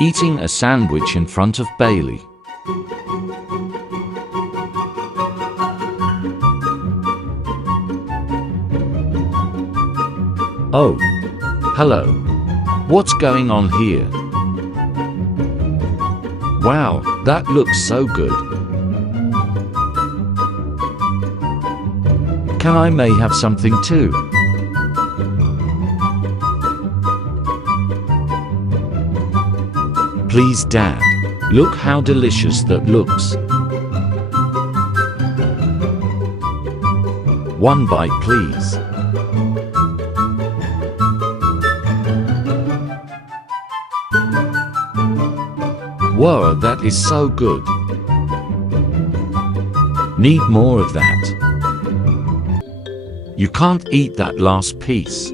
Eating a sandwich in front of Bailey. Oh. Hello. What's going on here? Wow, that looks so good. Can I may have something too? Please, Dad. Look how delicious that looks. One bite, please. Whoa, that is so good. Need more of that. You can't eat that last piece.